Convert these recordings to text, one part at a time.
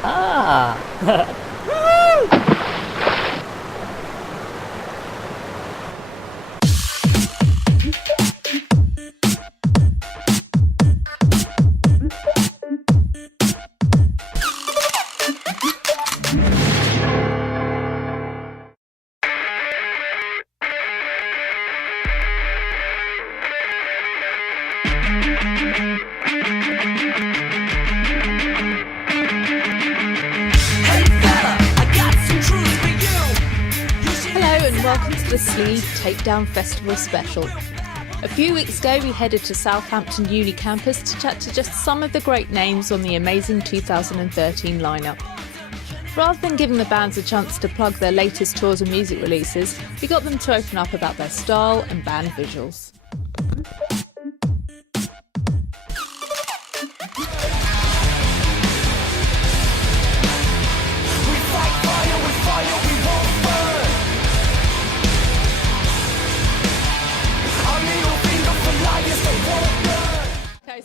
Ah! Welcome to the Sleeve Takedown Festival special. A few weeks ago we headed to Southampton Uni campus to chat to just some of the great names on the amazing 2013 lineup. Rather than giving the bands a chance to plug their latest tours and music releases, we got them to open up about their style and band visuals.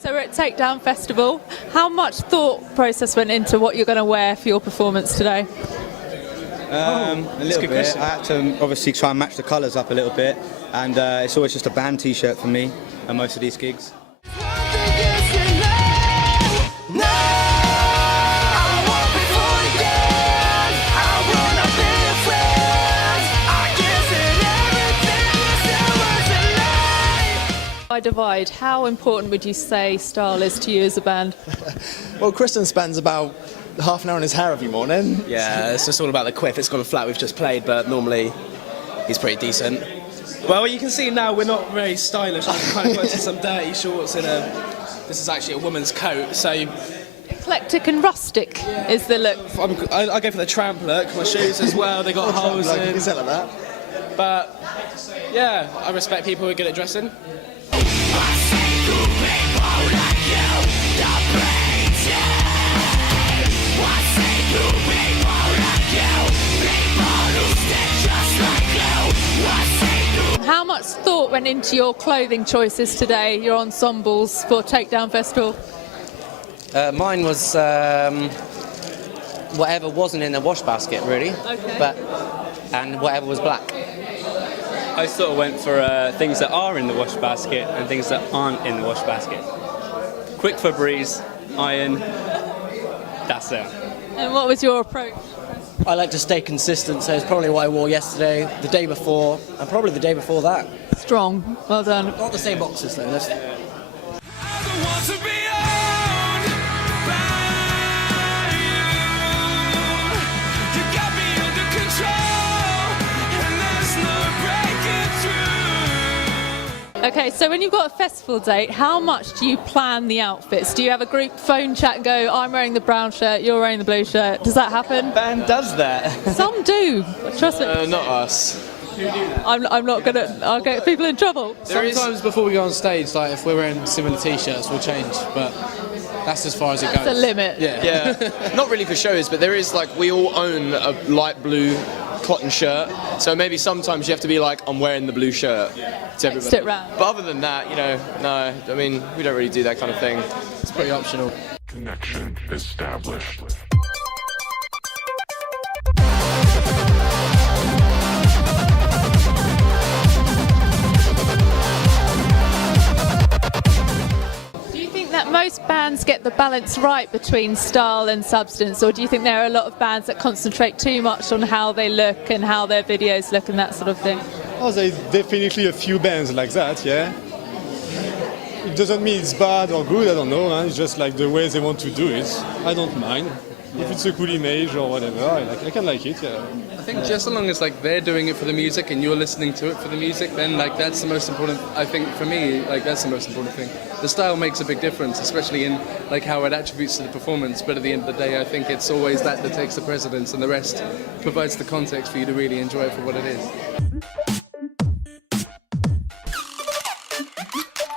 So we're at Takedown Festival. How much thought process went into what you're going to wear for your performance today? A little bit. Question. I had to obviously try and match the colours up a little bit, and it's always just a band t-shirt for me at most of these gigs. Divide. How important would you say style is to you as a band? Well, Kristen spends about half an hour in his hair every morning. Yeah, it's just all about the quiff. It's gone flat, we've just played, but normally he's pretty decent. Well, you can see now we're not very stylish. I'm kind of going to some dirty shorts in this is actually a woman's coat, so... Eclectic and rustic is the look. I go for the tramp look. My shoes as well, they got holes in. You can say like that. But, yeah, I respect people who are good at dressing. How much thought went into your clothing choices today, your ensembles for Takedown Festival? Mine was whatever wasn't in the wash basket, really. Okay. And whatever was black. I sort of went for things that are in the wash basket and things that aren't in the wash basket. Quick Febreze, iron, that's it. And what was your approach? I like to stay consistent, so it's probably what I wore yesterday, the day before, and probably the day before that. Strong. Well done. Not the same boxes though. Okay, so when you've got a festival date, how much do you plan the outfits? Do you have a group phone chat and go, I'm wearing the brown shirt, you're wearing the blue shirt? Does that happen? Band does that. Some do. Trust me. Not us. I'm not going to... I'll get people in trouble. Sometimes before we go on stage, like if we're wearing similar t-shirts, we'll change, but that's as far as it goes. That's the limit. Yeah. Not really for shows, but there is, like, we all own a light blue cotton shirt, so maybe sometimes you have to be like, I'm wearing the blue shirt to everybody. Next it round. But other than that, no, I mean, we don't really do that kind of thing. It's pretty optional. Connection established. Most bands get the balance right between style and substance, or do you think there are a lot of bands that concentrate too much on how they look and how their videos look and that sort of thing? Oh, there's definitely a few bands like that, yeah. It doesn't mean it's bad or good, I don't know, huh? It's just like the way they want to do it. I don't mind. If it's a cool image or whatever, I can like it, yeah. I think just as long as like they're doing it for the music and you're listening to it for the music, then like that's the most important. I think for me, like that's the most important thing. The style makes a big difference, especially in like how it attributes to the performance. But at the end of the day, I think it's always that takes the precedence, and the rest provides the context for you to really enjoy it for what it is.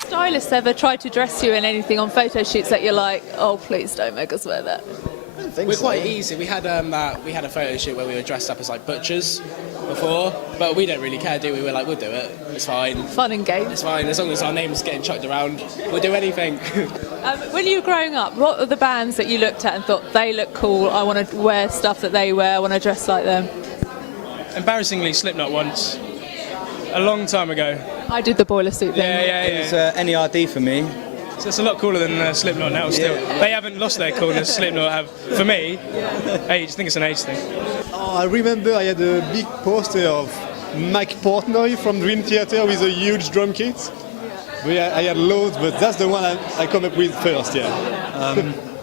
Stylists ever try to dress you in anything on photo shoots that you're like, oh please don't make us wear that? We're quite easy. We had a photo shoot where we were dressed up as like butchers, before, but we don't really care, do we? We're like, we'll do it. It's fine. Fun and games. It's fine, as long as our name's getting chucked around, we'll do anything. When you were growing up, what are the bands that you looked at and thought, they look cool, I want to wear stuff that they wear, I want to dress like them? Embarrassingly, Slipknot once. A long time ago. I did the boiler suit thing. Yeah. It was NERD for me. So it's a lot cooler than Slipknot now still. They haven't lost their coolness, Slipknot have. For me, age, I think it's an age thing. Oh, I remember I had a big poster of Mike Portnoy from Dream Theater with a huge drum kit. I had loads, but that's the one I come up with first,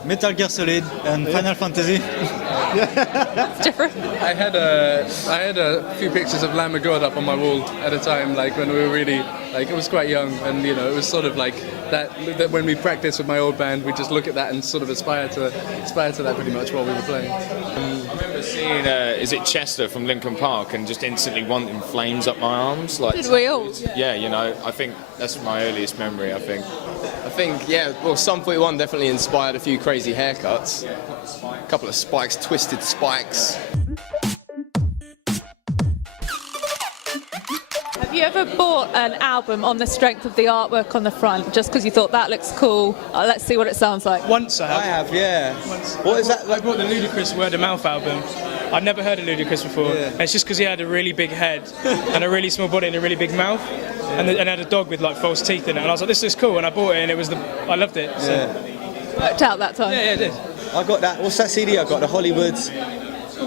Metal Gear Solid and Final Fantasy. It's different. I had a few pictures of Lamb of God up on my wall at a time, like when we were really, like, I was quite young, and you know, it was sort of like that when we practiced with my old band, we just look at that and sort of aspire to that pretty much while we were playing. I remember seeing, is it Chester from Linkin Park, and just instantly wanting flames up my arms. Like, Did we all? Yeah, you know, I think that's my earliest memory, I think. Yeah, well, Sum 41 definitely inspired a few crazy haircuts. A couple of spikes, twisted spikes. Have you ever bought an album on the strength of the artwork on the front, just because you thought that looks cool? Let's see what it sounds like. Once I have. I have, yeah. Once. What is that? I bought the Ludacris Word of Mouth album. I'd never heard of Ludacris before. Yeah. And it's just because he had a really big head and a really small body and a really big mouth, and had a dog with like false teeth in it. And I was like, this is cool. And I bought it, and I loved it. So. Yeah. Worked out that time. Yeah, it did. I got that. What's that CD I got? The Hollywoods.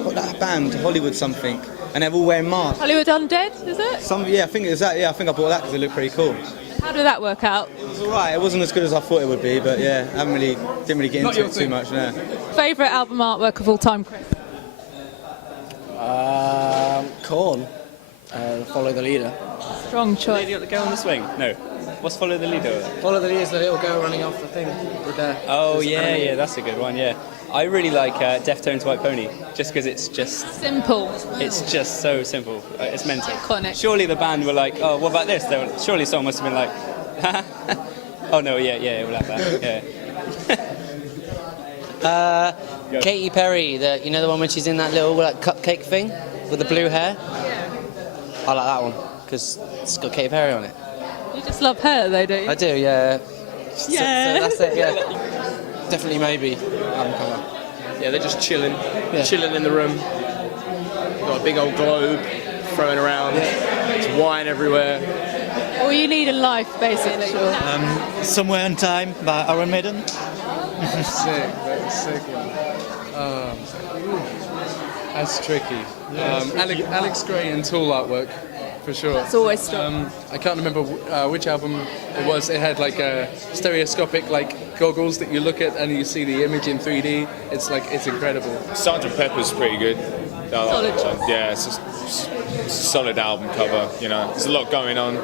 Got that band, Hollywood something, and they're all wearing masks. Hollywood Undead, is it? I think it was that. Yeah, I think I bought that because it looked pretty cool. How did that work out? It was alright. It wasn't as good as I thought it would be, but yeah, didn't really get into it too much. No. Favourite album artwork of all time, Chris? Korn. Follow the Leader. Strong choice. Lady at the Girl on the Swing? No. What's Follow the Leader? Follow the Leader is the little girl running off the thing with their... Oh, yeah, that's a good one, yeah. I really like Deftones White Pony, just because it's just... Simple. It's just so simple. It's mental. Iconic. Surely the band were like, oh, what about this? Surely someone must have been like, oh, no, yeah, we'll have that, yeah. Katy Perry, you know the one when she's in that little like cupcake thing with the blue hair? Yeah. I like that one because it's got Katy Perry on it. You just love her, though, don't you? I do, yeah. Yeah. So that's it, yeah. Definitely maybe. Cover. Yeah, they're just chilling in the room. Got a big old globe throwing around. There's wine everywhere. All you need in life, basically. Somewhere in Time by Iron Maiden. Sick, that's sick one. That's tricky. Alex Gray and Tool artwork, for sure. That's always strong. I can't remember which album it was. It had like a stereoscopic like goggles that you look at and you see the image in 3D. It's incredible. Sgt. Pepper's pretty good. Solid choice. Yeah, it's a solid album cover, you know. There's a lot going on.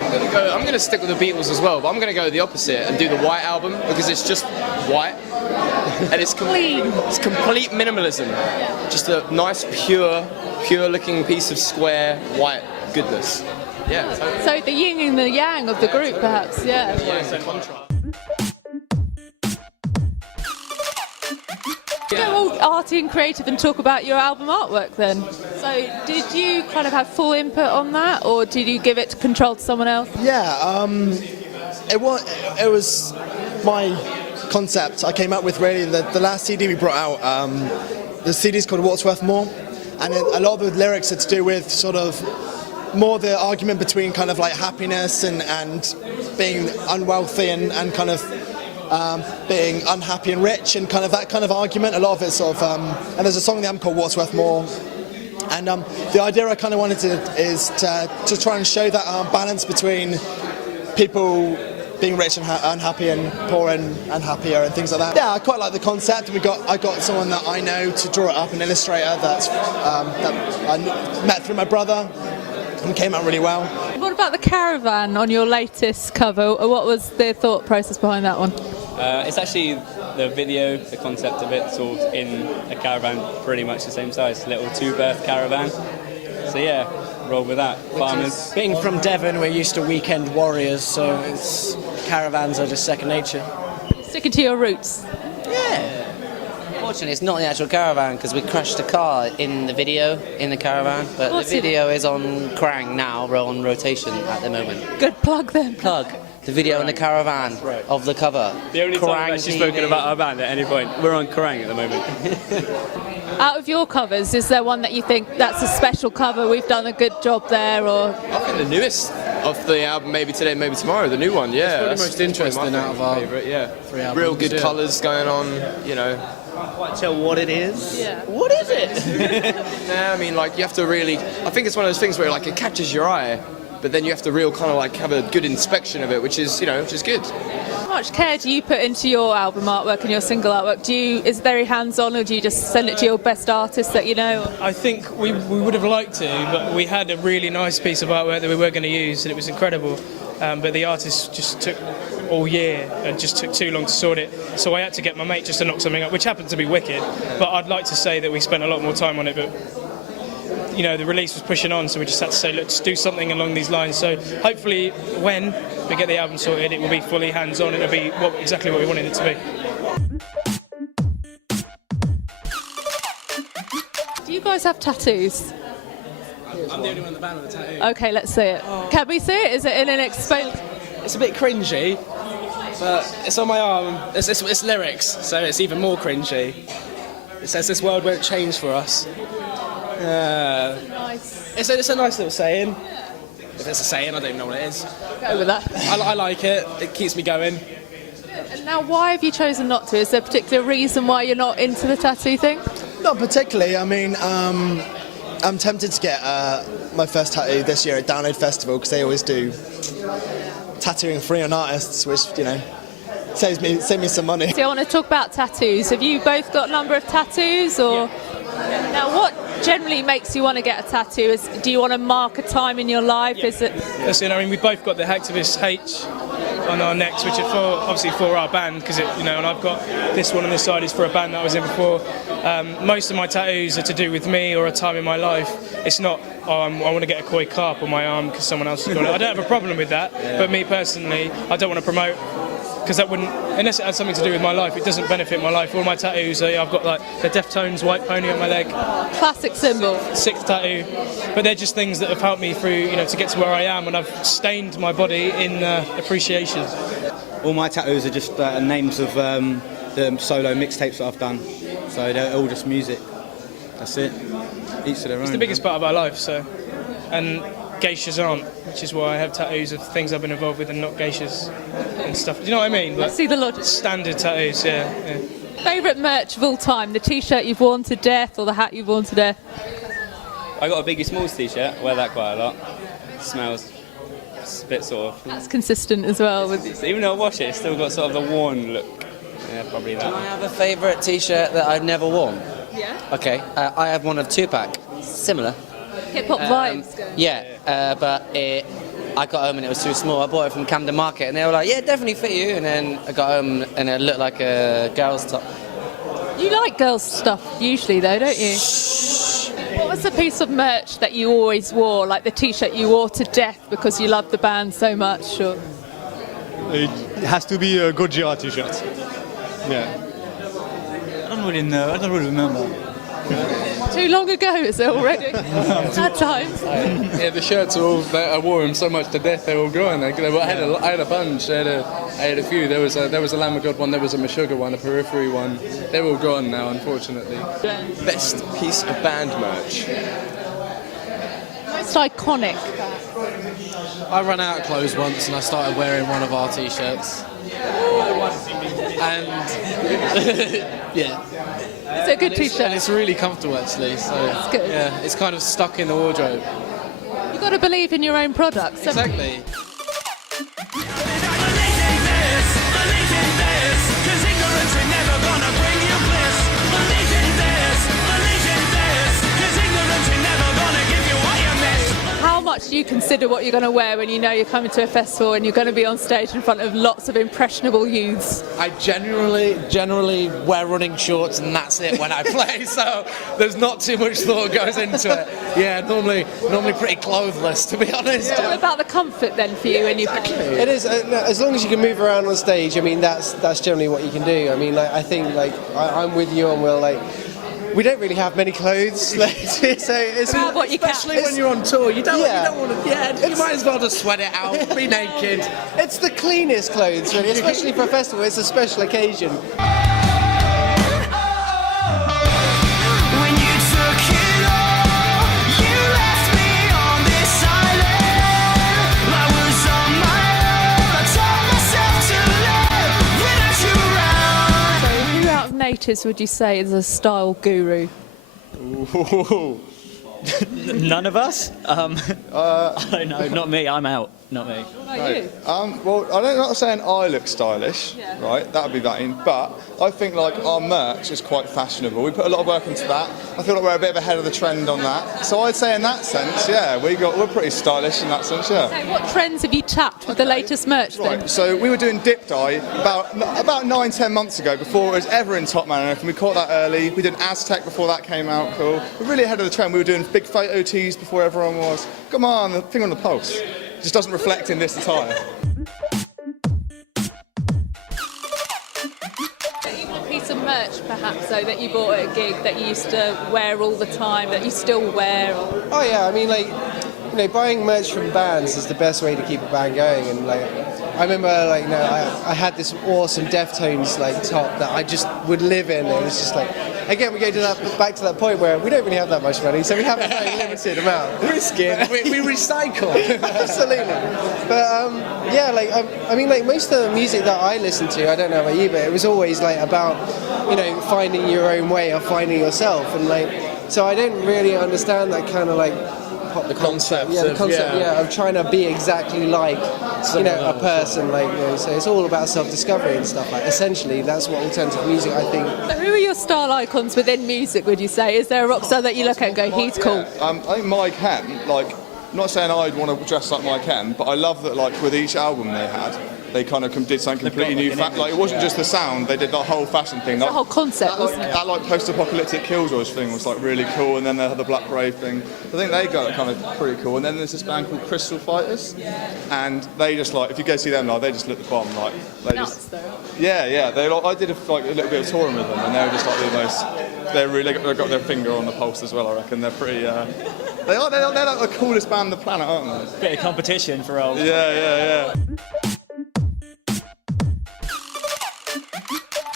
I'm going to stick with the Beatles as well, but I'm going to go the opposite and do the White Album because it's just white and it's clean. It's complete minimalism. Just a nice, pure-looking piece of square white goodness. Yeah. So the yin and the yang of the group, perhaps. Yeah. Contrast. Go all arty and creative and talk about your album artwork then. So did you kind of have full input on that, or did you give it control to someone else? Yeah, it was my concept I came up with really. The last CD we brought out, the CD's called What's Worth More, and a lot of the lyrics are to do with sort of more the argument between kind of like happiness and being unwealthy and kind of being unhappy and rich and kind of that kind of argument. A lot of it sort of, and there's a song in the album called What's Worth More. And the idea I kind of wanted is to try and show that balance between people being rich and unhappy and poor and happier and things like that. Yeah, I quite like the concept. I got someone that I know to draw it up, an illustrator that I met through my brother, and came out really well. What about the caravan on your latest cover? What was the thought process behind that one? It's actually the video, the concept of it, sort of in a caravan pretty much the same size, little two-berth caravan. So yeah, roll with that. Farmers. Being from Devon, we're used to weekend warriors, so caravans are just second nature. Sticking to your roots. Yeah. Unfortunately, it's not the actual caravan because we crashed a car in the video in the caravan. But What's the it? video is on Krang now, we're on rotation at the moment. Good plug then. Plug the video in the caravan of the cover. The only time Krang I've actually TV. spoken about our band at any point. We're on Kerrang at the moment. Out of your covers, is there one that you think that's a special cover? We've done a good job there, or I think the newest of the album, maybe today, maybe tomorrow, the new one, yeah. It's probably that's most interesting probably my out of our favourite, yeah. 3 albums. Real good yeah. colours going on, you know. Can't quite tell what it is. Yeah. What is it? Nah, I mean, like, you have to really... I think it's one of those things where, like, it catches your eye, but then you have to real kind of, like, have a good inspection of it, which is, you know, which is good. how much care do you put into your album artwork and your single artwork? Is it very hands-on, or do you just send it to your best artists that you know? I think we would have liked to, but we had a really nice piece of artwork that we were going to use, and it was incredible. But the artist just took all year and just took too long to sort it. So I had to get my mate just to knock something up, which happened to be wicked. But I'd like to say that we spent a lot more time on it, but you know, the release was pushing on, so we just had to say, let's do something along these lines. So hopefully when we get the album sorted, it will be fully hands-on, and it'll be exactly what we wanted it to be. Do you guys have tattoos? I'm the only one in the band with a tattoo. Okay, let's see it. Can we see it? Is it in an exposed? It's a bit cringy, but it's on my arm. It's lyrics, so it's even more cringy. It says this world won't change for us. Nice. It's a nice little saying. If it's a saying, I don't even know what it is. Go with that. I like it. It keeps me going. And now, why have you chosen not to? Is there a particular reason why you're not into the tattoo thing? Not particularly. I mean, I'm tempted to get my first tattoo this year at Download Festival because they always do tattooing free on artists, which, you know, saves me some money. So I want to talk about tattoos. Have you both got a number of tattoos, or? Yeah. Now, what generally makes you want to get a tattoo? Do you want to mark a time in your life? Yeah. Is it? Yes, I mean, we both got the Hacktivist H on our necks, which are obviously for our band, because and I've got this one on this side is for a band that I was in before. Most of my tattoos are to do with me or a time in my life. It's not, I want to get a koi carp on my arm because someone else has got it. I don't have a problem with that, but me personally, I don't want to promote, because that wouldn't, unless it had something to do with my life, it doesn't benefit my life. All my tattoos, I've got like the Deftones white pony on my leg. Classic symbol. 6th tattoo. But they're just things that have helped me through, to get to where I am, and I've stained my body in appreciation. All my tattoos are just names of the solo mixtapes that I've done. So they're all just music. That's it. Each to their own. It's the biggest part of our life, so. And geishas aren't, which is why I have tattoos of things I've been involved with and not geishas and stuff. Do you know what I mean? I see the logic. Standard tattoos, yeah. Favourite merch of all time? The T-shirt you've worn to death, or the hat you've worn to death? I got a Biggie Smalls t-shirt. Wear that quite a lot. Smells. It's a bit sort of. That's consistent as well. With Even though I wash it, it's still got sort of the worn look. Yeah, probably that. Do I have a favourite T-shirt that I've never worn? Yeah. Okay, I have one of Tupac, similar. Hip-hop vibes. Going. Yeah, but I got home and it was too small. I bought it from Camden Market and they were like, yeah, definitely fit you. And then I got home and it looked like a girl's top. You like girls' stuff usually, though, don't you? What was the piece of merch that you always wore, like the T-shirt you wore to death because you loved the band so much? Or? It has to be a Gojira t-shirt. Yeah. I don't really know. I don't really remember. Too long ago, is it already? Sad times. Yeah, the shirts are all. I wore them so much to death. They're all gone. I had a bunch. I had a few. There was a Lamb of God one. There was a Meshuggah one. A Periphery one. They're all gone now, unfortunately. Best piece of band merch. Most iconic. I ran out of clothes once and I started wearing one of our t-shirts. And yeah. It's a good T-shirt. And it's really comfortable actually. So That's good. Yeah, it's kind of stuck in the wardrobe. You've got to believe in your own products. Exactly. How much do you consider consider what you're going to wear when you know you're coming to a festival and you're going to be on stage in front of lots of impressionable youths? I generally wear running shorts and that's it when I play, so there's not too much thought goes into it. Yeah, normally pretty clothless, to be honest. What about the comfort then for you when you play? It is, as long as you can move around on stage, I mean, that's generally what you can do. I mean, like, I think, like, I'm with you and Will, like, we don't really have many clothes, like, so it's about what you can. Especially when you're on tour, you don't want to. Yeah, you might as well just sweat it out, be naked. It's the cleanest clothes, really, especially for a festival. It's a special occasion. Natives would you say is a style guru? None of us? I don't know, not me, I'm out, not me. What about you? Well, I'm not saying I look stylish, right? That would be vain, but I think like our merch is quite fashionable. We put a lot of work into that. I feel like we're a bit ahead of the trend on that. So I'd say in that sense, yeah, we're pretty stylish in that sense, yeah. So what trends have you tapped with the latest merch then? Right, so we were doing dip dye about 9-10 months ago before it was ever in Top Man and everything. We caught that early. We did Aztec before that came out, cool. We're really ahead of the trend. We were doing big photo tees before everyone was. Come on, the thing on the pulse. It just doesn't reflect in this attire. Even a piece of merch perhaps though that you bought at a gig that you used to wear all the time, that you still wear? Or... Oh yeah, I mean, like, you know, buying merch from bands is the best way to keep a band going, and like, I remember, like, you know, I had this awesome Deftones like top that I just would live in. It was just like, again, we go to back to that point where we don't really have that much money, so we have a very limited amount. Risking, we recycle. Absolutely. But yeah, like, I mean, like, most of the music that I listen to, I don't know about you, but it was always like about, you know, finding your own way or finding yourself, and like, so I didn't really understand that kind of like the concept, of trying to be exactly like, you know, a person, like, you know, so it's all about self-discovery and stuff. Like, essentially, that's what alternative music, I think. So who are your style icons within music? Would you say? Is there a rock star that you look at and go, he's cool? I think Mike Hem, like, I'm not saying I'd want to dress like Mike Hem, but I love that, like, with each album they had, they kind of did something completely new. Like, it wasn't just the sound; they did that whole fashion thing. The whole concept, wasn't it? That like post-apocalyptic Killjoys thing was like really cool, and then they had the Black Brave thing. I think they got it kind of pretty cool. And then there's this band called Crystal Fighters, and they just like, if you go see them live, they just lit the bomb. Like, they nuts, though. Yeah. They like, I did a little bit of touring with them, and they were just like the most. They've got their finger on the pulse as well. I reckon they're pretty. They're like the coolest band on the planet, aren't they? Bit of competition for old. Yeah.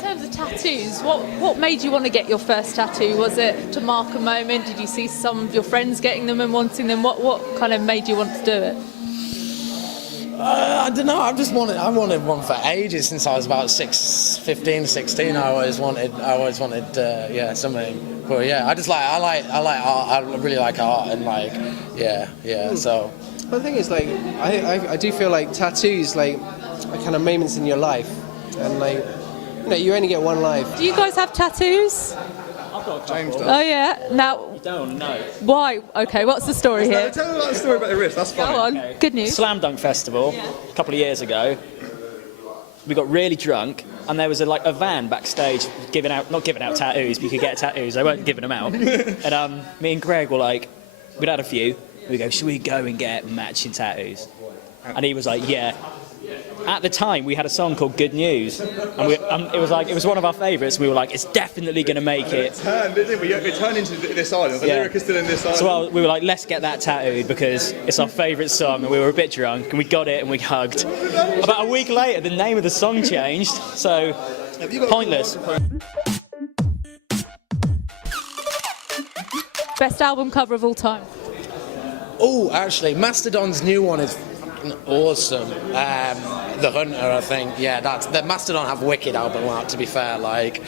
In terms of tattoos, what made you want to get your first tattoo? Was it to mark a moment? Did you see some of your friends getting them and wanting them? What kind of made you want to do it? I don't know. I wanted one for ages since I was about 15, 16. I always wanted something. But yeah, I like art. I really like art, and like So. But the thing is, like, I do feel like tattoos, like, are kind of moments in your life, and like, you know, you only get one life. Do you guys have tattoos? I've got a couple. Oh yeah. Now. You don't know. Why? Okay. What's the story here? Tell me about the story about the wrist. That's funny. Go on. Okay. Good news. Slam Dunk Festival a couple of years ago. We got really drunk, and there was a van backstage not giving out tattoos, but you could get tattoos. They weren't giving them out. And me and Greg were like, we'd had a few. We go, should we go and get matching tattoos? And he was like, yeah. At the time, we had a song called Good News, and it was one of our favourites. We were like, it's definitely going to make it. It turned, didn't we? It turned into This Island. The lyric is still in This Island. So we were like, let's get that tattooed because it's our favourite song, and we were a bit drunk, and we got it, and we hugged. About a week later, the name of the song changed, so pointless. Best album cover of all time? Oh, actually, Mastodon's new one is awesome. The Hunter, I think. Yeah, the Mastodon have wicked album out, to be fair. Like,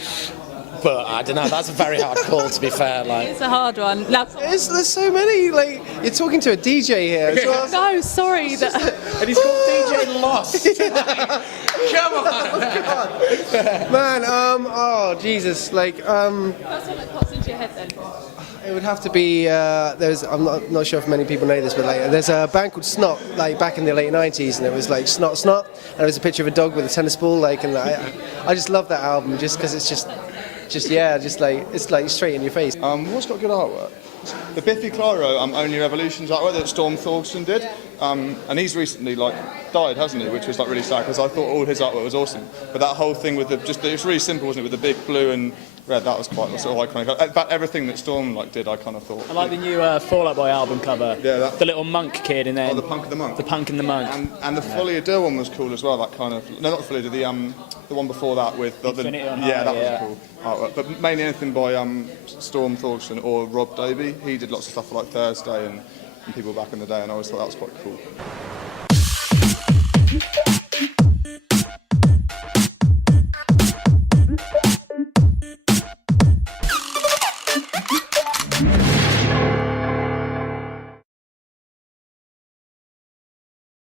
but I don't know. That's a very hard call, to be fair. Like, it's a hard one. Now, there's so many. Like, you're talking to a DJ here. As well. No, sorry. And he's called DJ Lost. Come on, man. Oh Jesus. Like. That's what pops into your head then. It would have to be. I'm not sure if many people know this, but like, there's a band called Snot, like back in the late '90s, and it was like Snot Snot, and there was a picture of a dog with a tennis ball, like, and I just love that album just because it's just like it's like straight in your face. What's got good artwork? The Biffy Clyro Only Revolutions artwork that Storm Thorsten did, and he's recently died, hasn't he? Which was really sad because I thought all his artwork was awesome. But that whole thing with it's really simple, wasn't it? With the big blue and red, that was quite sort of iconic. In fact, everything that Storm did, I kind of thought. I like the new Fall Out Boy album cover. Yeah, the little monk kid in there. Oh, the Punk and the Monk. The Punk and the Monk. And the Folie à Deux one was cool as well. That kind of not the Folie à Deux, the one before that with Infinity on yeah, High, that was cool artwork. But mainly anything by Storm Thorsten or Rob Davey. He did lots of stuff for Thursday and people back in the day, and I always thought that was quite cool.